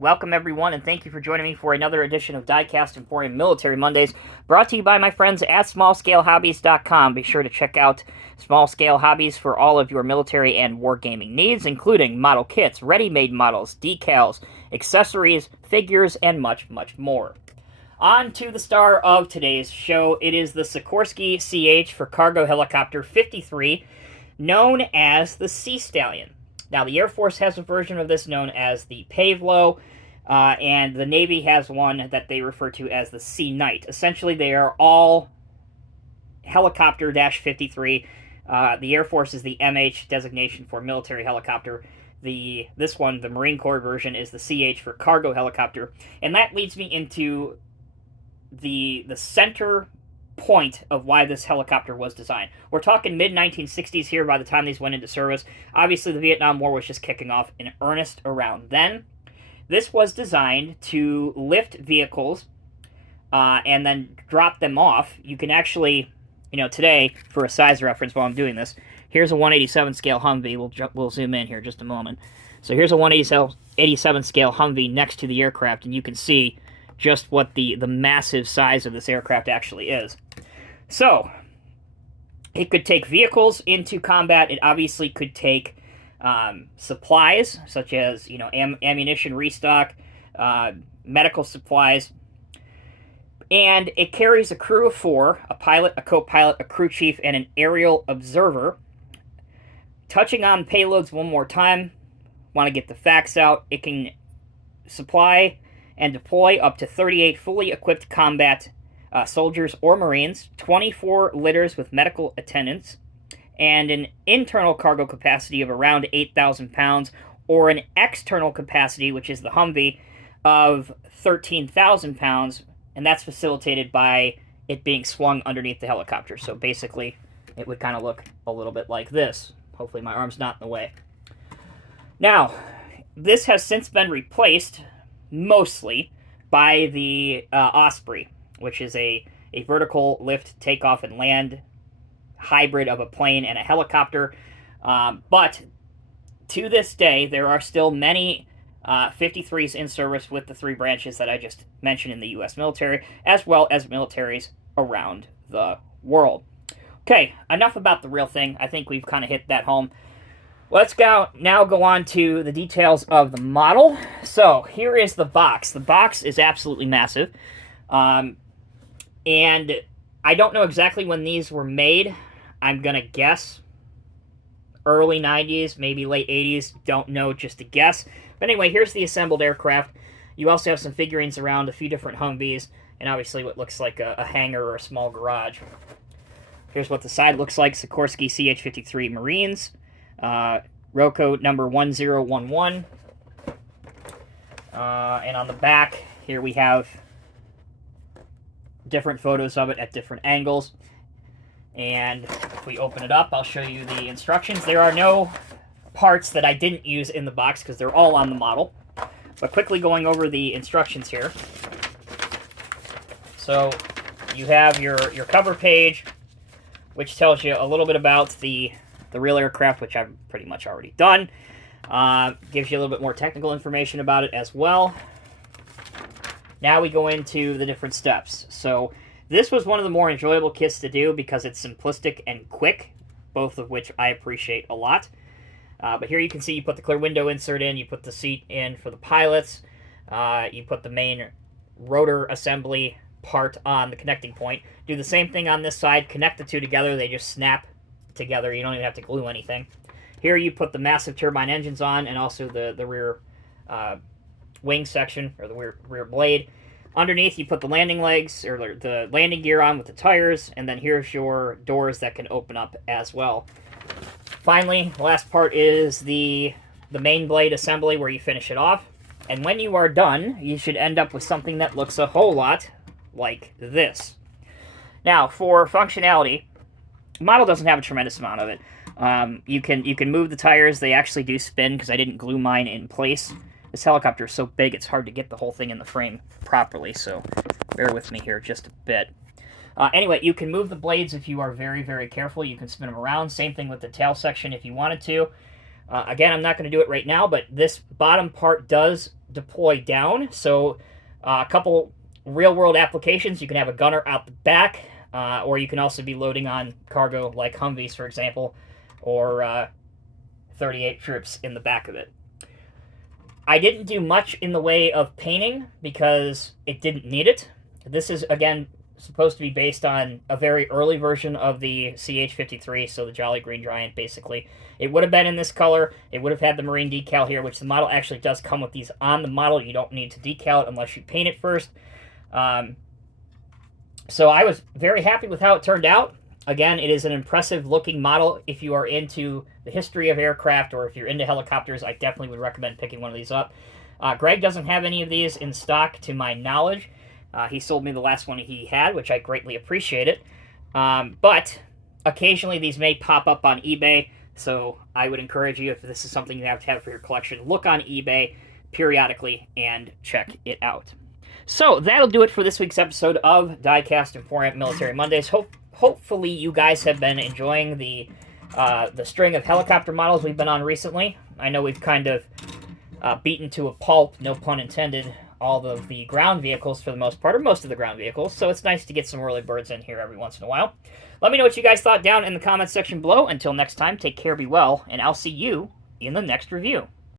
Welcome, everyone, and thank you for joining me for another edition of Diecast Emporium Military Mondays, brought to you by my friends at smallscalehobbies.com. Be sure to check out Small Scale Hobbies for all of your military and wargaming needs, including model kits, ready-made models, decals, accessories, figures, and much, much more. On to the star of today's show. It is the Sikorski CH for Cargo Helicopter 53, known as the Sea Stallion. Now, the Air Force has a version of this known as the Pavlo, and the Navy has one that they refer to as the Sea Knight. Essentially, they are all helicopter-53. The Air Force is the MH designation for military helicopter. This one, the Marine Corps version, is the CH for cargo helicopter. And that leads me into the center point of why this helicopter was designed. We're talking mid-1960s here by the time these went into service. Obviously, the Vietnam War was just kicking off in earnest around then. This was designed to lift vehicles and then drop them off. You can actually, today, for a size reference while I'm doing this, here's a 187 scale Humvee. We'll zoom in here just a moment. So here's a 187 scale Humvee next to the aircraft, and you can see just what the massive size of this aircraft actually is. So, it could take vehicles into combat. It obviously could take supplies, such as, ammunition restock, medical supplies. And it carries a crew of 4, a pilot, a co-pilot, a crew chief, and an aerial observer. Touching on payloads one more time, want to get the facts out. It can supply and deploy up to 38 fully equipped combat soldiers or Marines, 24 litters with medical attendants, and an internal cargo capacity of around 8,000 pounds, or an external capacity, which is the Humvee, of 13,000 pounds, and that's facilitated by it being swung underneath the helicopter. So basically, it would kind of look a little bit like this. Hopefully my arm's not in the way. Now, this has since been replaced mostly by the Osprey, which is a vertical lift, takeoff, and land hybrid of a plane and a helicopter. But to this day, there are still many 53s in service with the 3 branches that I just mentioned in the U.S. military, as well as militaries around the world. Okay, enough about the real thing. I think we've kind of hit that home. Let's now go on to the details of the model. So here is the box. The box is absolutely massive. And I don't know exactly when these were made. I'm going to guess early 90s, maybe late 80s. Don't know, just a guess. But anyway, here's the assembled aircraft. You also have some figurines around, a few different Humvees, and obviously what looks like a hangar or a small garage. Here's what the side looks like. Sikorski CH-53 Marines. Roco number 1011. And on the back, here we have different photos of it at different angles. And if we open it up, I'll show you the instructions. There are no parts that I didn't use in the box because they're all on the model. But quickly going over the instructions here. So you have your cover page, which tells you a little bit about the real aircraft, which I've pretty much already done. Gives you a little bit more technical information about it as well. Now we go into the different steps. So this was one of the more enjoyable kits to do because it's simplistic and quick, both of which I appreciate a lot. But here you can see you put the clear window insert in, you put the seat in for the pilots, you put the main rotor assembly part on the connecting point. Do the same thing on this side, connect the two together, they just snap together, you don't even have to glue anything. Here you put the massive turbine engines on and also the rear wing section, or the rear blade. Underneath you put the landing legs, or the landing gear on with the tires, and then here's your doors that can open up as well. Finally, the last part is the main blade assembly where you finish it off. And when you are done, you should end up with something that looks a whole lot like this. Now, for functionality, the model doesn't have a tremendous amount of it. You can move the tires. They actually do spin because I didn't glue mine in place. This helicopter is so big it's hard to get the whole thing in the frame properly, so bear with me here just a bit. Anyway, you can move the blades if you are very, very careful. You can spin them around. Same thing with the tail section if you wanted to. Again, I'm not going to do it right now, but this bottom part does deploy down. So a couple real-world applications, you can have a gunner out the back, or you can also be loading on cargo like Humvees, for example, or 38 troops in the back of it. I didn't do much in the way of painting because it didn't need it. This is, again, supposed to be based on a very early version of the CH-53, so the Jolly Green Giant, basically. It would have been in this color. It would have had the Marine decal here, which the model actually does come with these on the model. You don't need to decal it unless you paint it first. So I was very happy with how it turned out. Again, it is an impressive looking model. If you are into the history of aircraft or if you're into helicopters, I definitely would recommend picking one of these up. Greg doesn't have any of these in stock to my knowledge. He sold me the last one he had, which I greatly appreciated. But occasionally these may pop up on eBay, so I would encourage you, if this is something you have to have for your collection, look on eBay periodically and check it out. So that'll do it for this week's episode of Diecast Emporium Military Mondays. Hopefully you guys have been enjoying the string of helicopter models we've been on recently. I know we've kind of beaten to a pulp, no pun intended, all of the ground vehicles for the most part, or most of the ground vehicles, so it's nice to get some early birds in here every once in a while. Let me know what you guys thought down in the comments section below. Until next time, take care, be well, and I'll see you in the next review.